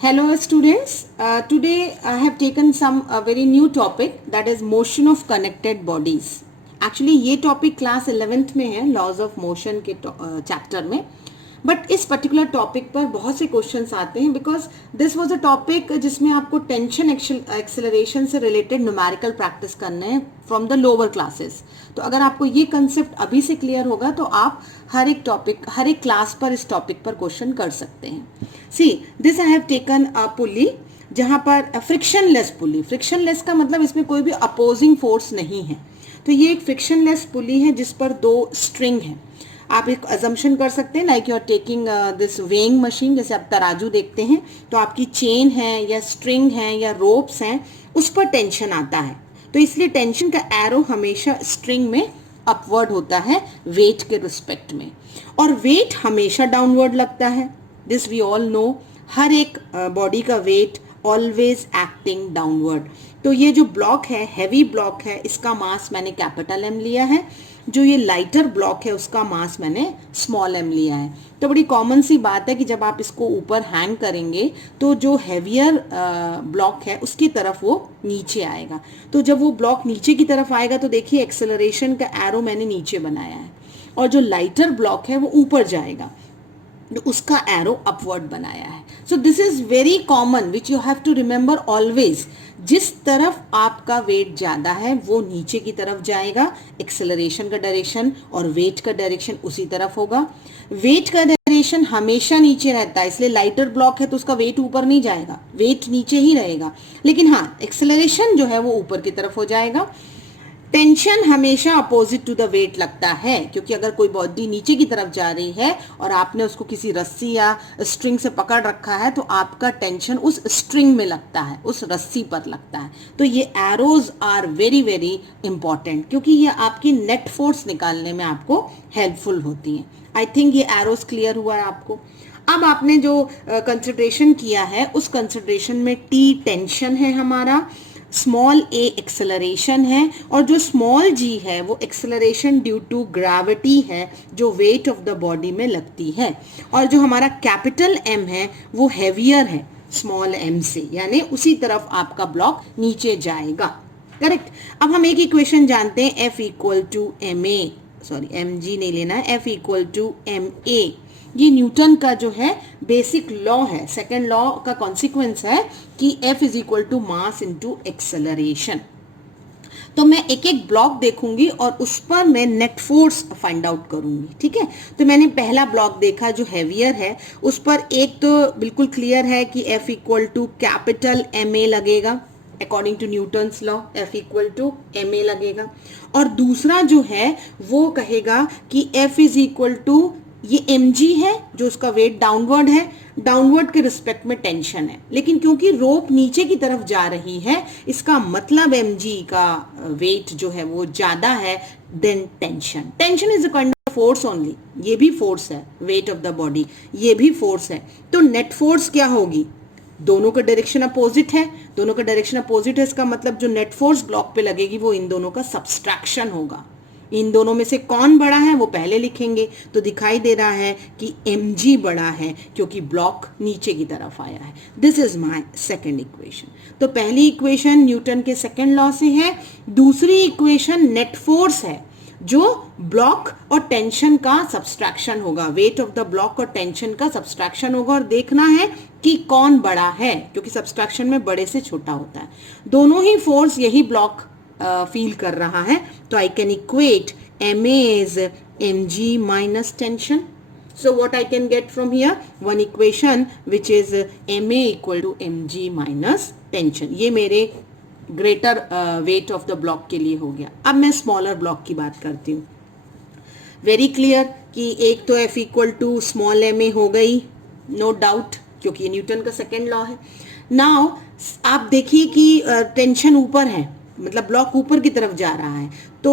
Hello students, today I have taken some very new topic, that is motion of connected bodies. Actually ये topic class 11th में है, laws of motion के chapter में. But इस particular topic पर बहुत से क्वेश्चंस आते हैं because this was a topic जिसमें आपको टेंशन एक्सेलरेशन से रिलेटेड न्यूमेरिकल प्रैक्टिस करने हैं फ्रॉम द लोअर क्लासेस. तो अगर आपको ये कंसेप्ट अभी से क्लियर होगा तो आप हर एक क्लास पर इस टॉपिक पर क्वेश्चन कर सकते हैं. See this I have taken a pulley जहां पर फ्रिक्शनलेस पुली. फ्रिक्शनलेस का मतलब इसमें कोई भी अपोजिंग फोर्स नहीं है. तो ये एक फ्रिक्शनलेस पुली है जिस पर दो स्ट्रिंग है. आप एक अजम्पशन कर सकते हैं like you are taking this weighing machine. जैसे आप तराजू देखते हैं तो आपकी चेन है या स्ट्रिंग है या रोप्स हैं, उस पर टेंशन आता है. तो इसलिए टेंशन का एरो हमेशा स्ट्रिंग में अपवर्ड होता है वेट के रिस्पेक्ट में, और वेट हमेशा डाउनवर्ड लगता है. This we all know. हर एक बॉडी का वेट ऑलवेज एक्टिंग डाउनवर्ड. तो ये जो ब्लॉक है, हैवी ब्लॉक है, इसका मास मैंने कैपिटल एम लिया है. जो ये लाइटर ब्लॉक है उसका मास मैंने स्मॉल एम लिया है. तो बड़ी कॉमन सी बात है कि जब आप इसको ऊपर हैंग करेंगे तो जो हैवियर ब्लॉक है उसकी तरफ वो नीचे आएगा. तो जब वो ब्लॉक नीचे की तरफ आएगा तो देखिए एक्सेलरेशन का एरो मैंने नीचे बनाया है, और जो लाइटर ब्लॉक है वो ऊपर जाएगा तो उसका एरो अपवर्ड बनाया है. So this is very common which you have to remember always. जिस तरफ आपका वेट ज्यादा है वो नीचे की तरफ जाएगा, एक्सेलरेशन का डायरेक्शन, और वेट का डायरेक्शन उसी तरफ होगा. वेट का डायरेक्शन हमेशा नीचे रहता है, इसलिए लाइटर ब्लॉक है तो उसका वेट ऊपर नहीं जाएगा, वेट नीचे ही रहेगा. लेकिन हाँ, एक्सेलरेशन जो है वो ऊपर की तरफ हो जाएगा. टेंशन हमेशा अपोजिट टू द वेट लगता है, क्योंकि अगर कोई बॉडी नीचे की तरफ जा रही है और आपने उसको किसी रस्सी या स्ट्रिंग से पकड़ रखा है तो आपका टेंशन उस स्ट्रिंग में लगता है, उस रस्सी पर लगता है. तो ये arrows are very very important, क्योंकि ये आपकी नेट फोर्स निकालने में आपको हेल्पफुल होती हैं. आई थिंक ये एरोज क्लियर हुआ है आपको. अब आपने जो कंसिडरेशन किया है उस कंसिडरेशन में टी टेंशन है हमारा, स्मॉल ए एक्सेलरेशन है, और जो स्मॉल जी है वो एक्सेलरेशन ड्यू टू ग्रेविटी है जो वेट ऑफ द बॉडी में लगती है, और जो हमारा कैपिटल एम है वो हैवियर है स्मॉल एम से, यानी उसी तरफ आपका ब्लॉक नीचे जाएगा. करेक्ट. अब हम एक इक्वेशन जानते हैं, F equal to M A, sorry M G नहीं लेना है, F equal to M A. ये न्यूटन का जो है बेसिक लॉ है, सेकेंड लॉ का कॉन्सिक्वेंस है कि F is equal to mass into acceleration. तो मैं एक एक ब्लॉक देखूंगी और उस पर मैं नेट फोर्स फाइंड आउट करूंगी. ठीक है. तो मैंने पहला ब्लॉक देखा जो हैवियर है, उस पर एक तो बिल्कुल क्लियर है कि F equal to capital M A लगेगा according to Newton's law. F equal to M A लगेगा. और दूसरा जो है वो कहेगा कि F इज इक्वल टू ये mg है जो उसका वेट डाउनवर्ड है, डाउनवर्ड के रिस्पेक्ट में टेंशन है, लेकिन क्योंकि रोप नीचे की तरफ जा रही है इसका मतलब mg का वेट जो है वो ज्यादा है than tension. Tension is a kind of force only. ये भी फोर्स है, वेट ऑफ द बॉडी, ये भी फोर्स है. तो नेट फोर्स क्या होगी? दोनों का डायरेक्शन अपोजिट है, दोनों का डायरेक्शन अपोजिट है, इसका मतलब जो नेट फोर्स ब्लॉक पे लगेगी वो इन दोनों का सब्सट्रैक्शन होगा. इन दोनों में से कौन बड़ा है वो पहले लिखेंगे. तो दिखाई दे रहा है कि mg बड़ा है क्योंकि ब्लॉक नीचे की तरफ आया है. This is my second equation. तो पहली इक्वेशन न्यूटन के सेकंड लॉ से है. दूसरी इक्वेशन नेट फोर्स है जो ब्लॉक और टेंशन का सब्सट्रैक्शन होगा, वेट ऑफ द ब्लॉक और टेंशन का सब्सट्रैक्शन होगा, और देखना है कि कौन बड़ा है, क्योंकि सब्सट्रैक्शन में बड़े से छोटा होता है. दोनों ही फोर्स यही ब्लॉक फील कर रहा है. तो I can equate ma is mg minus tension. So what I can get from here? One equation which is ma equal to mg minus tension. ये मेरे greater weight of the block के लिए हो गया. अब मैं स्मॉलर ब्लॉक की बात करती हूँ. वेरी क्लियर कि एक तो f equal to small M A हो गई, नो डाउट, क्योंकि ये न्यूटन का सेकेंड लॉ है. नाउ आप देखिए कि टेंशन ऊपर है, मतलब ब्लॉक ऊपर की तरफ जा रहा है, तो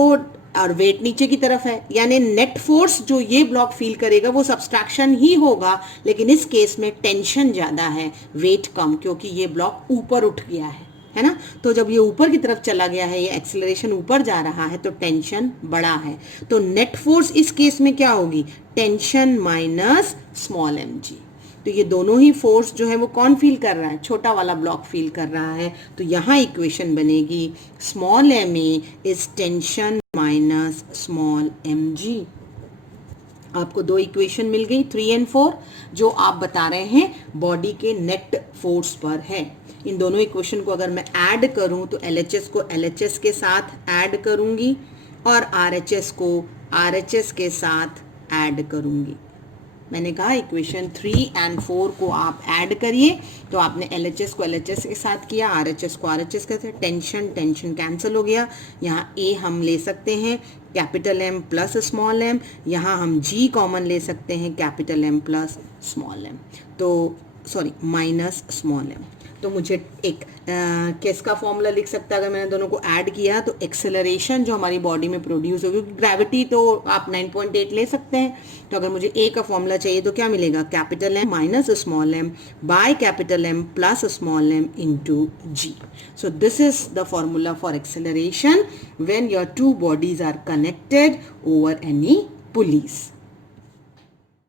और वेट नीचे की तरफ है, यानी नेट फोर्स जो ये ब्लॉक फील करेगा वो सब्सट्रैक्शन ही होगा, लेकिन इस केस में टेंशन ज्यादा है, वेट कम, क्योंकि ये ब्लॉक ऊपर उठ गया है ना. तो जब ये ऊपर की तरफ चला गया है, ये एक्सेलरेशन ऊपर जा रहा है, तो टेंशन बड़ा है. तो नेट फोर्स इस केस में क्या होगी? Tension minus small mg. तो ये दोनों ही फोर्स जो है वो कौन फील कर रहा है, छोटा वाला ब्लॉक फील कर रहा है। तो यहाँ इक्वेशन बनेगी small M A is tension minus small M G. आपको दो इक्वेशन मिल गई 3 और 4 जो आप बता रहे हैं बॉडी के नेट फोर्स पर है। इन दोनों इक्वेशन को अगर मैं ऐड करूं तो LHS को LHS के साथ ऐड करूंगी और RHS को RHS के साथ ऐड करूंगी। मैंने कहा इक्वेशन 3 और 4 को आप ऐड करिए, तो आपने LHS को LHS के साथ किया, RHS को RHS के साथ, टेंशन टेंशन कैंसिल हो गया। यहाँ A हम ले सकते हैं capital M plus small m, यहाँ हम G कॉमन ले सकते हैं capital M plus small m, तो सॉरी माइनस स्मॉल m। तो मुझे एक किसका फॉर्मूला लिख सकता है अगर मैंने दोनों को ऐड किया, तो एक्सेलरेशन जो हमारी बॉडी में प्रोड्यूस होगी, ग्रेविटी तो आप 9.8 ले सकते हैं, तो अगर मुझे ए का फॉर्मूला चाहिए तो क्या मिलेगा, capital M minus small m by capital M plus small m into G। So this is the formula for acceleration when your two bodies are connected over any pulleys.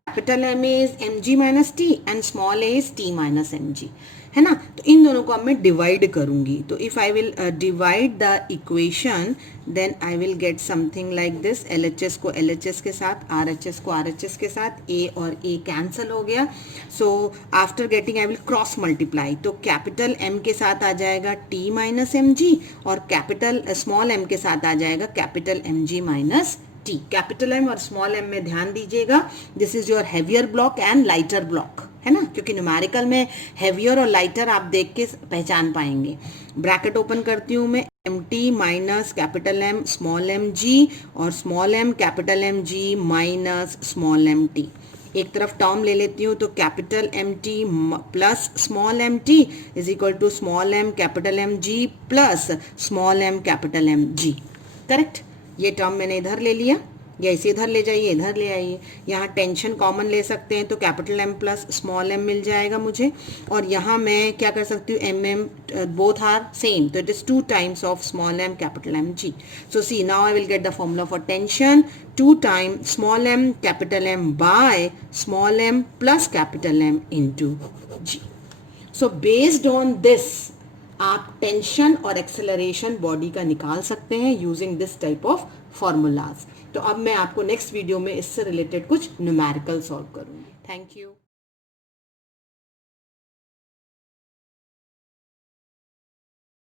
Capital M is mg minus T and small a is t minus mg, है ना। तो इन दोनों को अब मैं divide करूंगी, तो if I will divide the equation then I will get something like this, LHS को LHS के साथ, RHS को RHS के साथ, A और A कैंसिल हो गया। So after getting I will cross multiply, तो कैपिटल M के साथ आ जाएगा t माइनस mg और कैपिटल स्मॉल m के साथ आ जाएगा capital mg minus T. Capital M और स्मॉल m में ध्यान दीजिएगा, this is your heavier block and lighter block, है ना, क्योंकि न्यूमेरिकल में हैवियर और लाइटर आप देख के पहचान पाएंगे। ब्रैकेट ओपन करती हूँ मैं, MT minus capital M small m G और small m capital M G minus small m T। एक तरफ टर्म ले लेती हूँ, तो capital MT plus small MT is equal to small m capital MG plus small m capital MG, correct. ये term मैंने इधर ले लिया, या इसे इधर ले जाइए, इधर ले आइए। यहाँ टेंशन कॉमन ले सकते हैं, तो capital M plus small m मिल जाएगा मुझे, और यहाँ मैं क्या कर सकती हूँ, MM बोथ आर सेम, तो it is 2 times of small m capital MG। So see now I will get the formula for tension, 2 time small m capital M by small m plus capital M into G। So based on this आप tension और acceleration body का निकाल सकते हैं using this type of formulas. तो अब मैं आपको नेक्स्ट वीडियो में इससे रिलेटेड कुछ न्यूमेरिकल सॉल्व करूंगी। Thank you.